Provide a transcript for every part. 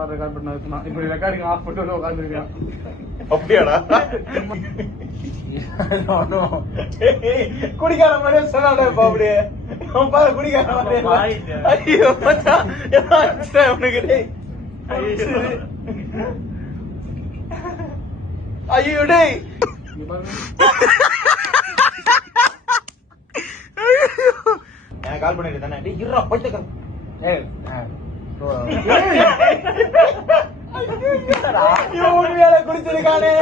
மாதிரி ரெக்கார்ட் பண்ண வச்சுனா இப்படி ரெக்கார்டிங் ஆஃப் பண்ணிட்டு உட்காந்துருக்கான். அப்படியாடா? குடிக்கார மாதிரியே சொன்னாடா இப்ப அப்படியே குடிக்கார மாதிரி. ஐயோ உனக்கு ஐயோ டேய் கால் பண்ணிட்டு தானே இருறா போயிட்டு உண்மையால குடிச்சிருக்கானே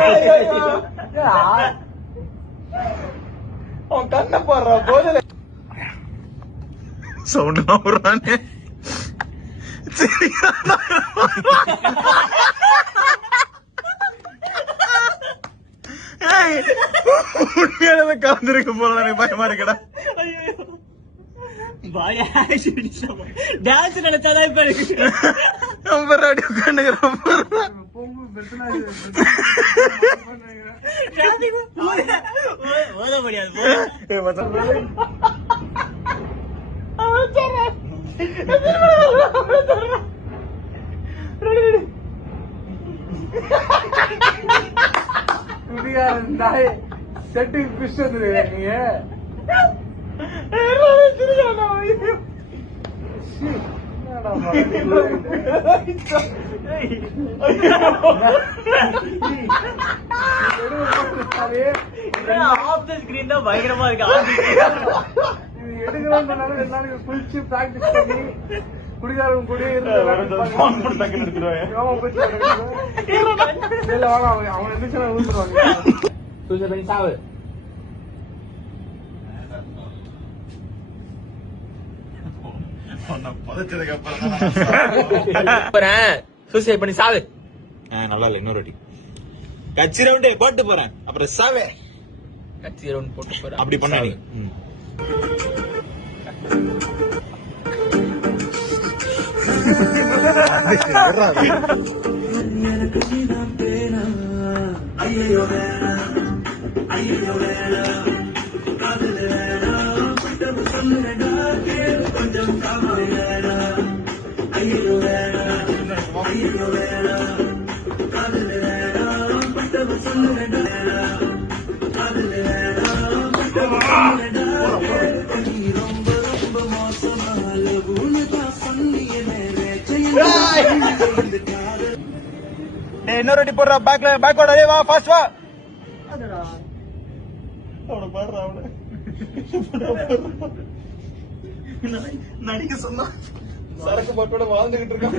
அவன் கண்ண போடுற போதுல சவுண்ட் போடுறானே. உண்மையால கலந்துருக்க போறானே பயமா இருக்கடா. டான்ஸ் நினைச்சாதான் இப்ப இருக்கு. ரொம்ப ராடி உட்காந்துக்கிறோம். ஓத முடியாது. செட்டிங் பிஷ் வந்து நீங்க பயங்கரமா இருக்கு. எடுக்கிறோம் குளிச்சு பிராக்டிஸ் பண்ணி குடிகாரம் கூட அவன் எந்திரிச்சு ஊத்துருவாங்க. சாவு சூசைட் பண்ணி சாவு. நல்லா இல்ல இன்னொரு வாட்டி கட்சி ரவுண்டே போட்டு போறேன் அப்புறம் சாவே கட்சி ரவுண்ட் போட்டு போறேன் அப்படி பண்ண நீ. இன்னொரு அடி போடுறா பேக்ல பேக்கோட வா ஃபாஸ்ட் வா. அவனை பாடுறா அவனை நடிக்க சொன்னா சரக்கு பாட்டோட வாழ்ந்துகிட்டு இருக்கான்.